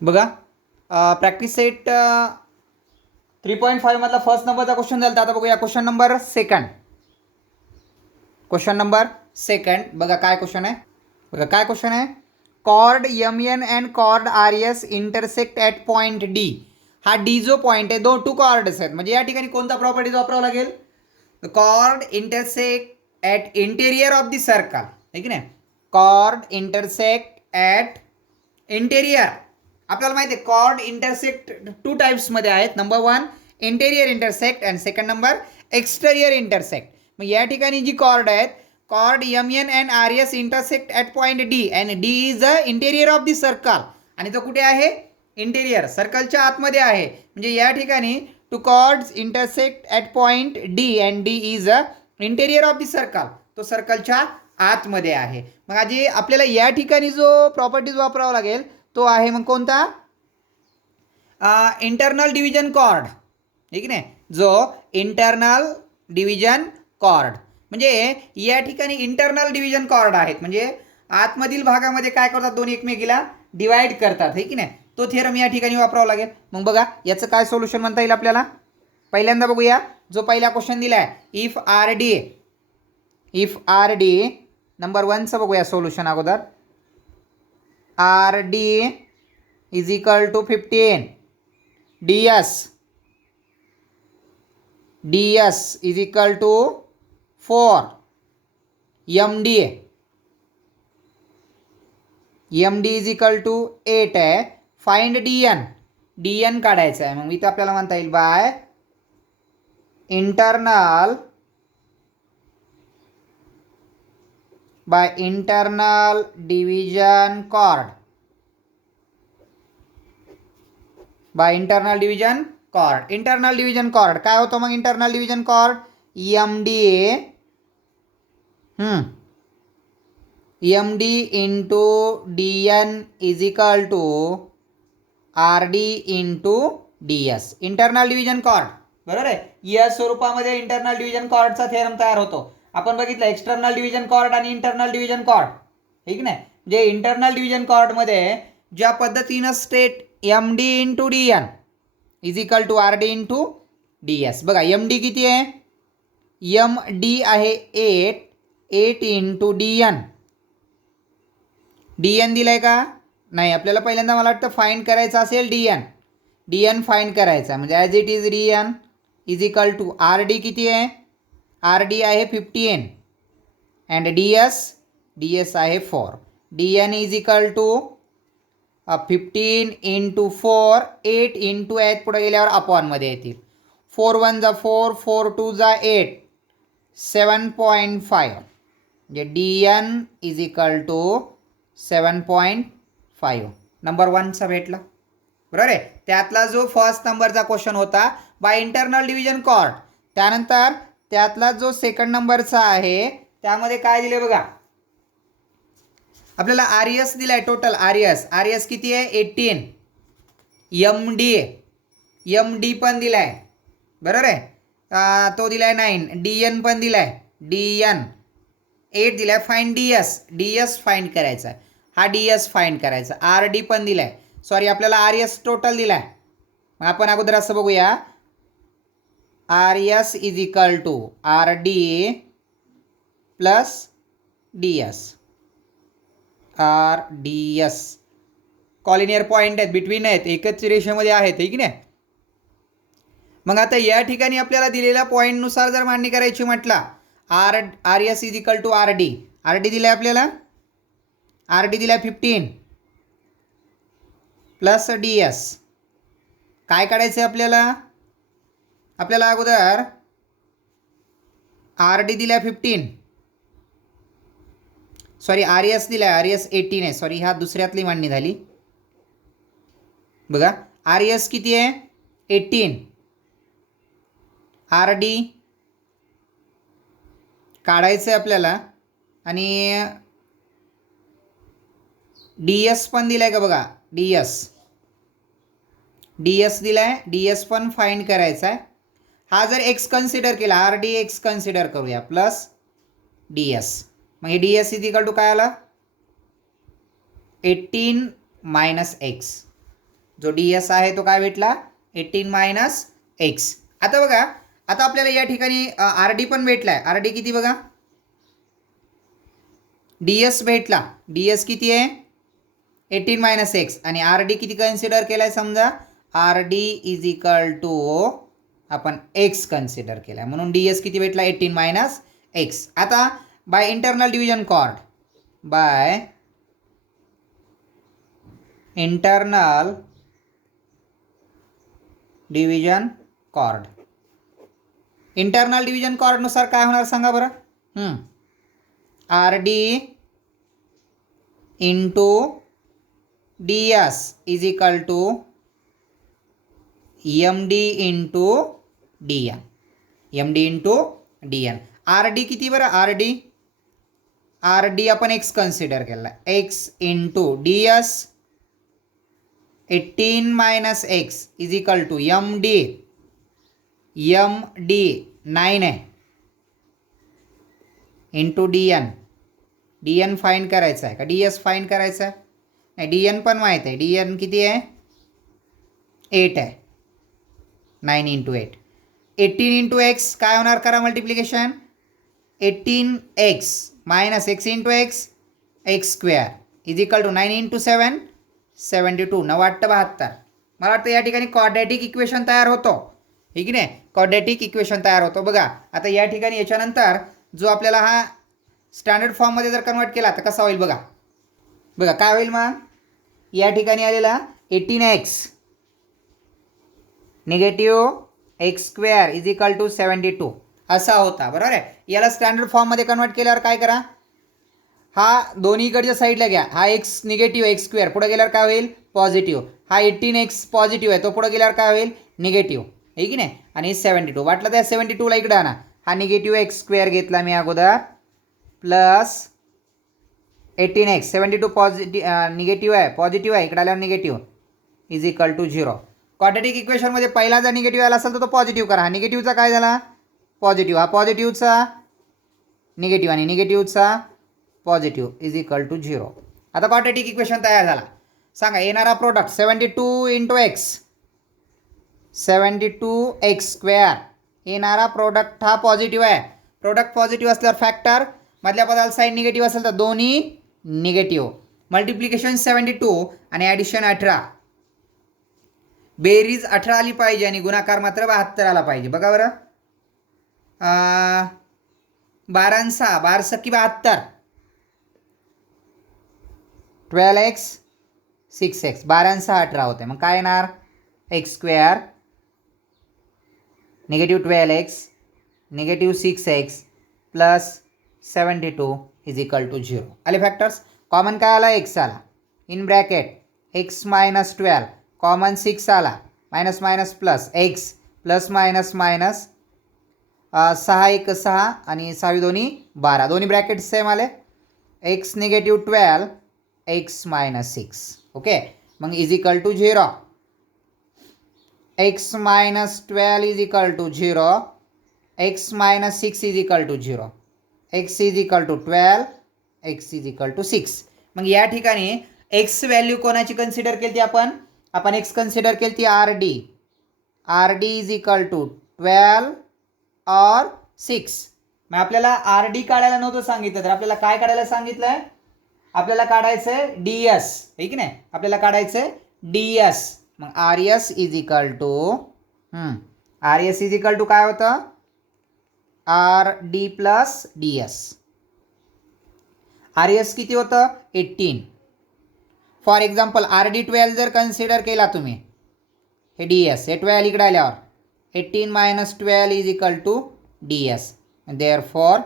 बघा practice set 3.5 मधला first नंबरचा क्वेश्चन झाला. आता बघूया question number second. Question number second बघा काय क्वेश्चन आहे. बघा काय क्वेश्चन आहे. Chord M N and chord R S intersect at point D. हा डी जो पॉईंट आहे टू कॉर्ड्स आहेत, म्हणजे या ठिकाणी कोणता प्रॉपर्टीज वापरावा लागेल. Chord intersect at interior of the circle आहे की नाही. Chord intersect at interior. आपल्याला माहिती आहे कॉर्ड इंटरसेक्ट टू टाइप्समध्ये आहेत. Number one interior intersect and second number exterior intersect. मग या ठिकाणी जी कॉर्ड आहेत chord M N and R S intersect at point D and D is a interior of the circle. आणि तो कुठे आहे. इंटेरियर सर्कलच्या आतमध्ये आहे. म्हणजे या ठिकाणी two chords intersect at point D and D is a interior of the circle. तो सर्कलच्या आतमध्ये आहे. मग आधी आपल्याला या ठिकाणी जो प्रॉपर्टीज वापरावा लागेल तो आहे मग कोणता. इंटरनल डिव्हिजन कॉर्ड ठीक नाही. जो इंटरनल डिव्हिजन कॉर्ड म्हणजे या ठिकाणी इंटरनल डिव्हिजन कॉर्ड आहेत, म्हणजे आतमधील भागामध्ये काय करतात दोन्ही एकमेकीला डिवाइड करतात हे की नाही. तो थेरम या ठिकाणी वापरावा लागेल. मग बघा याचं काय सोल्युशन म्हणता येईल आपल्याला. पहिल्यांदा बघूया जो पहिला क्वेश्चन दिला आहे इफ आर डी नंबर वनचं बघूया सोल्युशन अगोदर. R D is equal to 15 ds is equal to 4 md is equal to 8 आहे. फाइंड dn काढायचं आहे. मग इथं आपल्याला म्हणता येईल by internal division chord. Internal division chord काय होतं मग. Internal division chord md into dn is equal to rd into ds. Internal division chord बरोबर आहे. या स्वरूपामध्ये इंटरनल डिव्हिजन कॉर्डचा थेरम तयार होतो. आपण बघितलं एक्सटर्नल डिव्हिजन कॉर्ड आणि इंटरनल डिव्हिजन कॉर्ड ठीक नाही. जे इंटरनल डिव्हिजन कॉर्डमध्ये ज्या पद्धतीनं state md into dn is equal to rd into ds. बघा md किती आहे. md आहे 8 इंटू dn दिलाय का नाही. आपल्याला पहिल्यांदा मला वाटतं फाइंड करायचं असेल dn फाइंड करायचा म्हणजे as it is dn is equal to rd किती आहे. rd आहे 15 अँड ds आहे 4. dn is equal to 15 into 4 8 into आहेत पुढे गेल्यावर अपॉनमध्ये येतील. 4 1 जा 4 4 2 जा 8 7.5 म्हणजे dn is equal to 7.5 number वनचा भेटला बरोबर आहे. त्यातला जो फर्स्ट नंबरचा क्वेश्चन होता बाय इंटरनल डिव्हिजन कॉर्ड. त्यानंतर त्यातला जो सेकंड नंबरचा आहे त्यामध्ये काय दिले बघा. आपल्याला आर एस दिलाय टोटल. आर एस किती आहे 18. md पण दिलाय बरोबर आहे. तो दिलाय 9. dn पण दिलाय dn 8 दिलाय. फाइंड ds फाइंड करायचा. हा ds फाइंड करायचा. rd पण दिलाय. सॉरी आपल्याला आर एस टोटल दिलाय. मग आपण अगोदर असं बघूया. R S is equal to rd plus ds. ds collinear point आहेत बिटवीन आहेत एकच रेषेमध्ये आहेत हे की नाही. मग आता या ठिकाणी आपल्याला दिलेल्या पॉईंटनुसार जर मांडणी करायची म्हटला R S is equal to rd दिलाय आपल्याला. rd दिलाय 15 प्लस ds. काय काढायचं आहे आपल्याला अगोदर rd दिलाय 15 सॉरी आर एस दिलाय. आर एस 18 आहे. सॉरी ह्या दुसऱ्यातली मांडणी झाली. बघा आर एस किती आहे 18. rd काढायचं आहे आपल्याला आणि ds पण दिलाय का बघा. ds दिलाय. ds पण फाइंड करायचा आहे. हा जर x कन्सिडर केला rd x कन्सिडर करूया प्लस ds. मग हे ds इज इक्वल टू काय आला 18 मायनस x जो डी एस आहे तो काय भेटला 18 मायनस एक्स. आता बघा, आता आपल्याला या ठिकाणी आर डी पण भेटला आहे. आर डी किती बघा, डी एस भेटला. डी एस किती आहे 18 मायनस एक्स आणि आर डी किती कन्सिडर केला आहे समजा, R D is equal to आपण एक्स कन्सिडर केला आहे, म्हणून डी एस किती भेटला 18 मायनस एक्स. आता by internal division chord, by internal division chord, internal division कॉर्डनुसार काय होणार सांगा बरं. R D into D S is equal to M D into D N, M D into D N. R D किती बरं, R D आपण x consider केला, X into D S 18 minus X is equal to M D 9 आहे into D N. D N find करायचा आहे का D S fine करायचा आहे, नाही डी एन पण माहीत आहे. डी एन किती आहे 8 आहे, 9 इंटू 8. 18 इंटू एक्स काय होणार करा multiplication, 18 X minus X into X, X square is equal to 9 into 7 72, 9×8 72. मला वाटतं या ठिकाणी क्वाड्रॅटिक इक्वेशन तयार होतो, ठीक आहे नाही, क्वाड्रॅटिक इक्वेशन तयार होतो. बघा आता या ठिकाणी याच्यानंतर जो आपल्याला हा स्टँडर्ड फॉर्ममध्ये जर कन्वर्ट केला तर कसा होईल बघा. बघा काय होईल मग, या ठिकाणी आलेला 18x negative X square is equal to 72 असा होता, बरोबर आहे. याला स्टँडर्ड फॉर्ममध्ये कन्वर्ट केल्यावर काय करा, हा दोन्हीकडच्या साईडला घ्या, हा एक्स निगेटिव्ह एक्स स्क्वेअर पुढे गेल्यावर काय होईल पॉझिटिव्ह, हा 18x पॉझिटिव्ह आहे तो पुढे गेल्यावर काय होईल निगेटिव्ह, आहे की नाही. आणि 72 वाटलं त्या 72ला इकडं आणा, हा निगेटिव्ह एक्स स्क्वेअर घेतला मी अगोदर प्लस 18x 72 निगेटिव्ह आहे पॉझिटिव्ह आहे इकडे आल्यावर negative is equal to 0. Quadratic इक्वेशनमध्ये पहिला जर निगेटिव्ह आला असेल तर तो पॉझिटिव्ह करा, हा निगेटिव्हचा काय झाला पॉझिटिव्ह, हा पॉझिटिव्हचा निगेटिव्ह आणि निगेटिव्हचा पॉझिटिव्ह इज इक्वल टू 0. आता क्वाड्रॅटिक इक्वेशन तयार झाला. सांगा येणारा product 72 into x 72x square, येणारा प्रोडक्ट हा पॉझिटिव्ह आहे. प्रोडक्ट पॉझिटिव्ह असल्यावर फॅक्टर मधल्या पदाला साईड निगेटिव्ह असेल तर दोन्ही निगेटिव्ह. मल्टिप्लिकेशन 72 आणि ॲडिशन 18, बेरीज 18 आली पाहिजे आणि गुणाकार मात्र 72 आला पाहिजे. बघा बरं 12 6 12 सकी 72, 12x 6x 12 6 18 होते. मग काय येणार x square negative 12x negative 6x plus 72 is equal to 0. आले फॅक्टर्स. कॉमन काय आला एक्स आला, in bracket x minus 12 common 6 आला, minus minus plus x plus minus minus 6 1 6 आणि 6 दोन्ही 12, दोन्ही ब्रॅकेट सेम आले. X negative 12 x minus 6, okay. मग is equal to 0. X minus 12 is equal to 0, x minus 6 is equal to 0, X is equal to 12, X is equal to 6. मग या ठिकाणी x value कोणाची consider केली ती आपण x consider केली ती R D. R D is equal to 12 और 6. मग आपल्याला आर डी काढायला नव्हतं सांगितलं तर आपल्याला काय काढायला सांगितलं आहे, आपल्याला काढायचं आहे डी एस, ठीक नाही, आपल्याला काढायचं आहे डी एस. मग R S is equal to काय होतं R D plus D S. R S किती होतं 18. फॉर एक्झाम्पल आर डी 12 जर कन्सिडर केला तुम्ही, हे डी एस हे 12 इकडे आल्यावर 18 minus 12 is equal to D S, therefore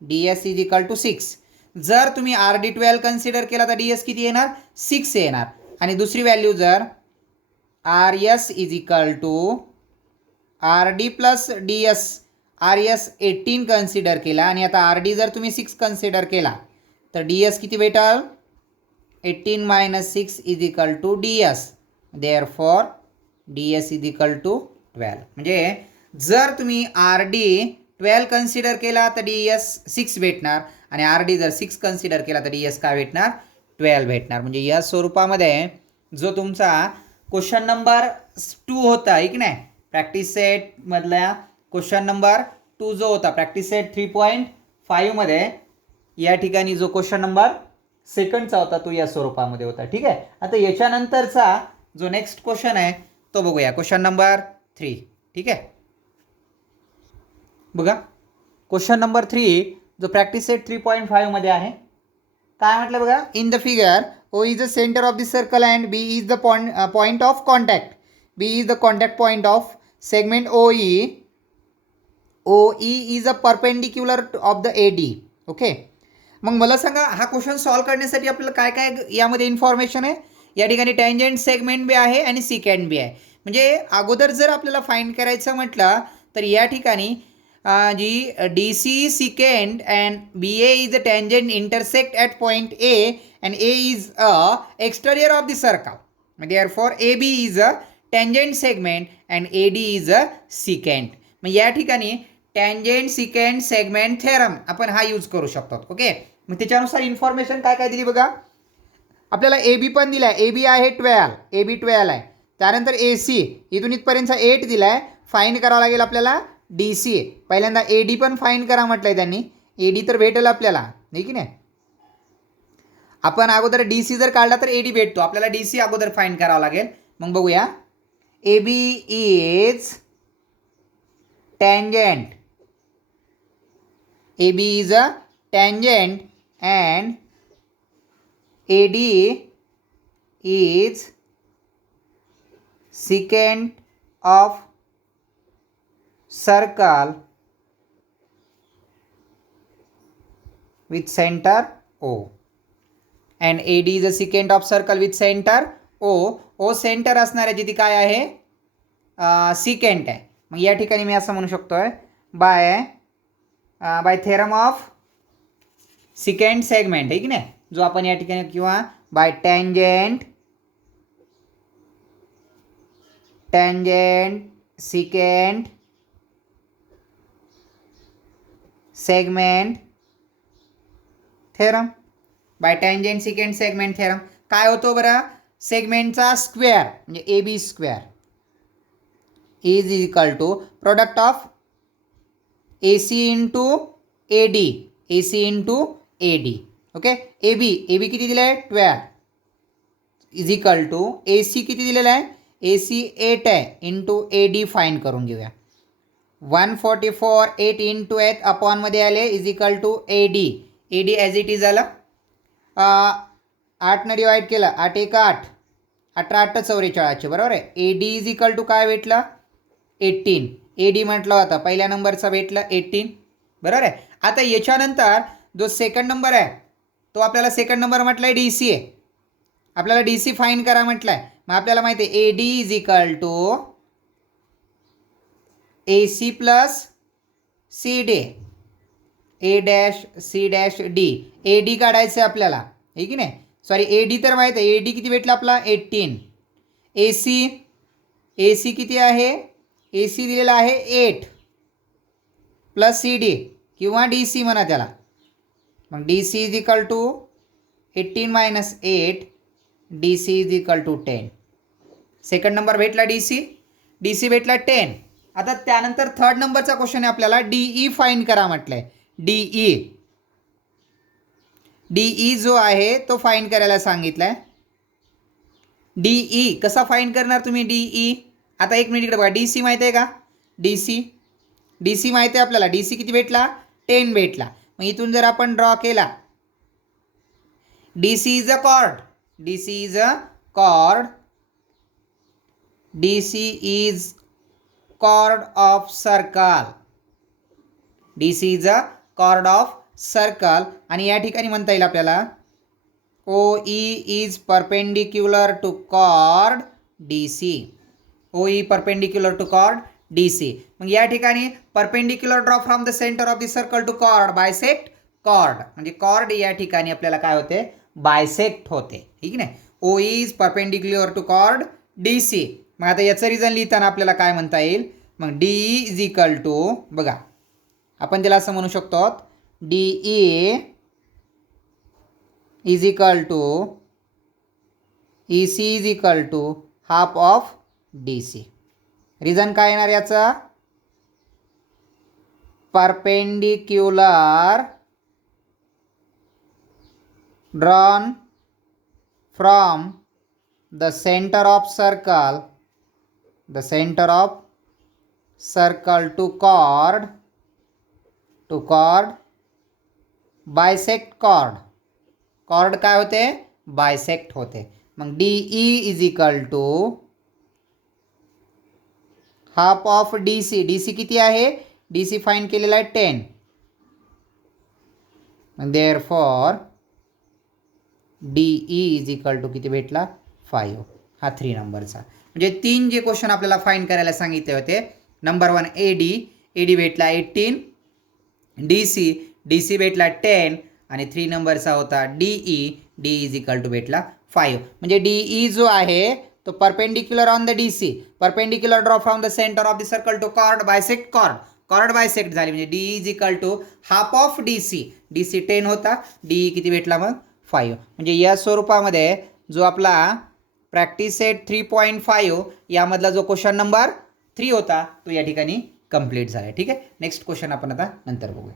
D S is equal to 6. जर तुम्ही आर डी 12 कन्सिडर केला तर डी एस किती येणार 6 येणार. आणि दुसरी व्हॅल्यू जर R S is equal to R D plus D S, R S 18 consider केला आणि आता आर डी जर तुम्ही 6 कन्सिडर केला तर डी एस किती भेटाल 18 minus 6 is equal to D S, therefore D S is equal to 12. म्हणजे जर तुम्ही आर डी 12 कन्सिडर केला तर डी एस 6 भेटणार आणि आर डी जर 6 कन्सिडर केला तर डी एस काय भेटणार 12 भेटणार. म्हणजे या स्वरूपामध्ये जो तुमचा क्वेश्चन नंबर 2 होता आहे की नाही, प्रॅक्टिस सेट मधल्या क्वेश्चन नंबर 2 जो होता प्रॅक्टिस सेट 3.5 मध्ये, या ठिकाणी जो क्वेश्चन नंबर सेकंडचा होता तो या स्वरूपामध्ये होता. ठीक आहे. आता याच्यानंतरचा जो नेक्स्ट क्वेश्चन आहे तो बघूया, क्वेश्चन नंबर 3. ठीक आहे. बघा क्वेश्चन नंबर 3 जो प्रॅक्टिस सेट 3.5 मध्ये आहे. काय म्हटलं बघा, in the figure O is the center of the circle and B is the point of contact. B is the contact point of segment OE. OE is a perpendicular of the AD. Okay. मग मला सांगा हा question solve करण्यासाठी आपल्याला काय काय यामध्ये information आहे. या ठिकाणी टँजंट सेगमेंट बी आहे आणि सिकँड बी आहे. म्हणजे अगोदर जर आपल्याला फाइंड करायचं म्हटलं तर या ठिकाणी जी D C secant and B A is a tangent intersect at point A and A is a exterior of the circle. Therefore AB is a tangent segment and AD is a secant. मग या ठिकाणी tangent secant segment theorem आपण हा use करू शकतो. Okay. मग त्याच्यानुसार information काय काय दिली बघा. आपल्याला AB पण दिलाय, AB आहे 12, AB 12 आहे. त्यानंतर AC इथून इथपर्यंतचा 8 दिलाय. फाइंड करावं लागेल आपल्याला DC. पहिल्यांदा AD पण फाइंड करा म्हटलंय त्यांनी. AD तर भेटेल आपल्याला, नाही की नाही. आपण अगोदर डी सी जर काढला तर एडी भेटतो. आपल्याला डी सी अगोदर फाइंड करावं लागेल. मग बघूया. A B is tangent, A B is a tangent and A D is secant of circle with centre O. And A D is a secant of circle with centre O. O centre असणार आहे जिथे काय आहे, second आहे. मग या ठिकाणी मी असं म्हणू शकतोय by theorem of secant segment आहे की नाही, जो आपण या ठिकाणी, किंवा by tangent secant segment theorem. By tangent secant segment theorem काय होतो बरं, सेगमेंटचा स्क्वेअर म्हणजे A B square is equal to product of A C into A D, A C into A D. Okay. A B किती दिलं आहे 12 is equal to A C किती दिलेलं आहे, ए सी 8 आहे इंटू ए डी फाइंड करून घेऊया. 144 8 into 8 अपॉनमध्ये आले is equal to A D. A D as it is आलं. 8 डिवाइड केलं, 8 1 8, 18 8 44, बरोबर आहे. A D is equal to काय भेटलं 18. ए डी म्हटलं होतं पहिल्या नंबरचा भेटलं 18, बरोबर आहे. आता याच्यानंतर जो सेकंड नंबर आहे तो आपल्याला सेकंड नंबर म्हटलं आहे डी सी आहे. आपल्याला डी सी फाईन करा म्हटलं आहे. मग आपल्याला माहिती आहे A D is equal to A C plus C D, A dash C dash D. A D काढायचं आहे आपल्याला, आहे की नाही. सॉरी ए डी तर माहीत आहे. ए डी किती भेटला आपला 18. ए सी किती आहे, ए सी दिलेला आहे 8 प्लस सी डी किंवा डी सी म्हणा त्याला. मग D C is equal to 18 minus 8, D C is equal to 10. Second number भेटला डी सी भेटला 10. आता त्यानंतर थर्ड नंबरचा क्वेश्चन आहे आपल्याला डीई फाइंड करा म्हटलं आहे. डीई जो आहे तो फाइंड करायला सांगितलं आहे. डीई कसा फाइंड करणार तुम्ही डीई. आता एक मिनिट इकडे बघा, डी सी माहिती आहे का, डी सी माहिती आहे आपल्याला. डी सी किती भेटला 10 भेटला. मग इथून जर आपण ड्रॉ केला, D C is a chord, D C is a chord, D C is chord of circle, D C is a chord of circle. आणि या ठिकाणी म्हणता येईल आपल्याला O E is perpendicular to chord D C, O E perpendicular to chord D C. मग या ठिकाणी perpendicular draw from the centre of the circle to chord bisect chord, म्हणजे कॉर्ड या ठिकाणी आपल्याला काय होते बायसेक्ट होते, ठीक नाही. O is perpendicular to chord D C. मग आता याचं रिझन लिहिताना आपल्याला काय म्हणता येईल, मग डी इज इक्वल टू, बघा आपण त्याला असं म्हणू शकतो D E is equal to E C is equal to half of D C. Reason काय येणार याचा? Perpendicular drawn from the centre of circle to chord bisect chord काय होते? बायसेक्ट होते. मग D E is equal to half of D C. D C किती आहे? D C find केलेला आहे 10. Therefore D E is equal to किती भेटला? 5. हा 3 नंबरचा. म्हणजे 3 जे क्वेश्चन आपल्याला फाईंड करायला सांगितले होते. नंबर 1 ए डी भेटला 18, डी सी भेटला 10 आणि 3 नंबरचा होता डी इज इक्वल टू भेटला 5. म्हणजे डी ई जो आहे तो perpendicular on the D C, perpendicular draw from the centre of the circle to chord bisect झाली. म्हणजे D is equal to half of D C 10 होता, डी किती भेटला मग? 5. म्हणजे या स्वरूपामध्ये जो आपला प्रॅक्टिस सेट 3.5 यामधला जो क्वेश्चन नंबर 3 होता तो या ठिकाणी कंप्लीट झाला. ठीक आहे. नेक्स्ट क्वेश्चन आपण आता नंतर बघूया.